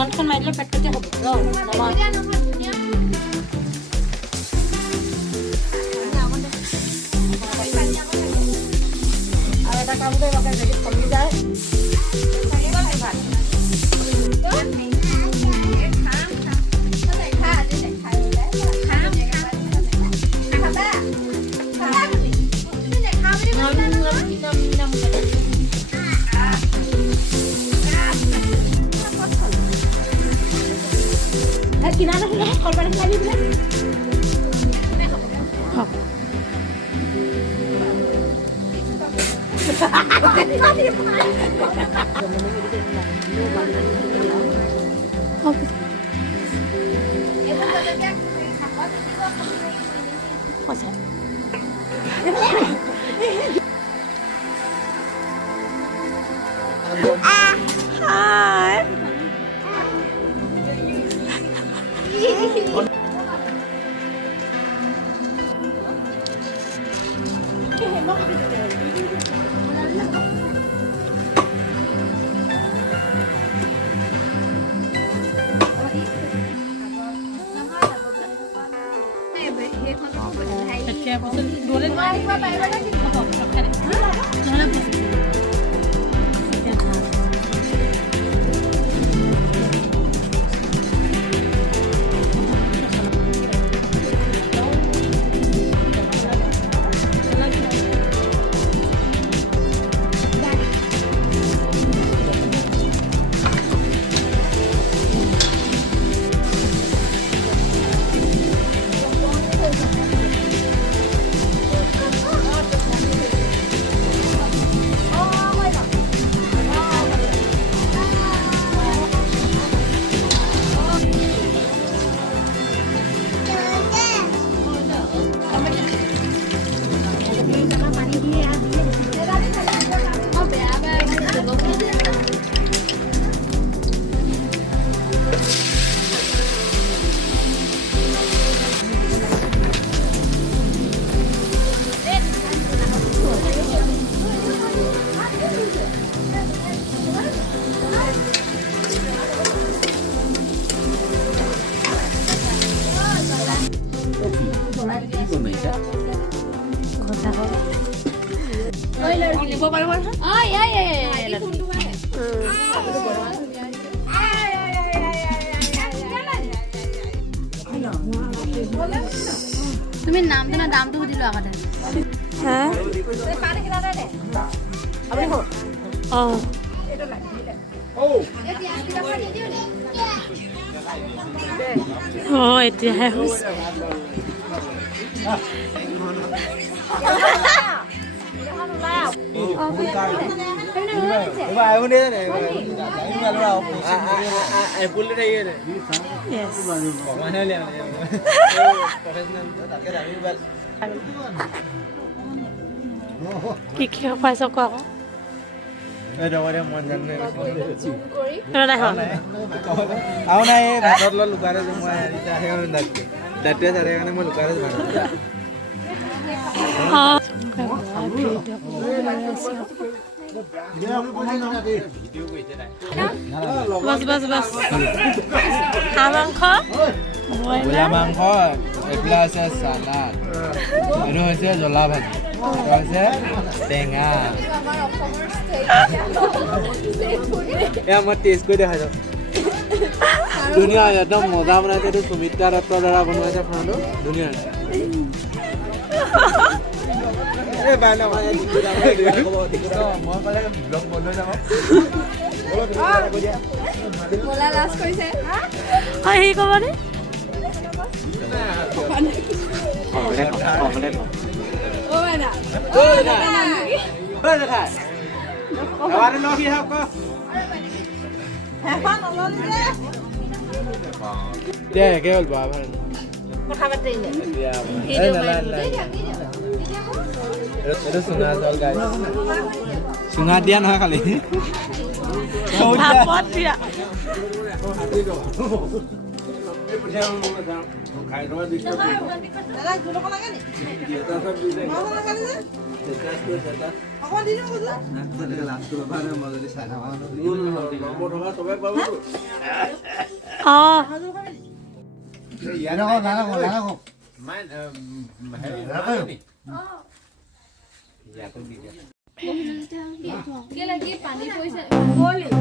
ঘণ্টাখন মাৰি দিলে পেটতে হ'ব আৰু এটা কাম কৰিব যদি কমি যায় কিনারে হলে করবার লাগি বলে তুমি নামটো না দামটো সুধিলো আগতে হ্যাঁ এতিয়াহে হৈছে কি কি খুৱাইছ কোৱা আকৌ আৰু নাই ভাতত লুকাই দাঁতিয়ে চাৰে কাৰণে মই লুকাই বস বস বস হাঁহ মাংস ব্ৰইলাৰ মাংস এইফালে আছে চালাড এইটো হৈছে জ্বলা ভাজি এইটো হৈছে টেঙা এয়া মই টেষ্ট কৰি দেখাইছো ধুনীয়া একদম মজা বনাইছে এইটো সুমিত্ৰা দত্তৰ দ্বাৰা বনোৱাইছে খানাটো ধুনীয়া একে হ'ল বাৰু কথা পাতি এইটো চুঙা জল গাই চুঙা দিয়া নহয় খালি খাই কি লাগি পানী পইছে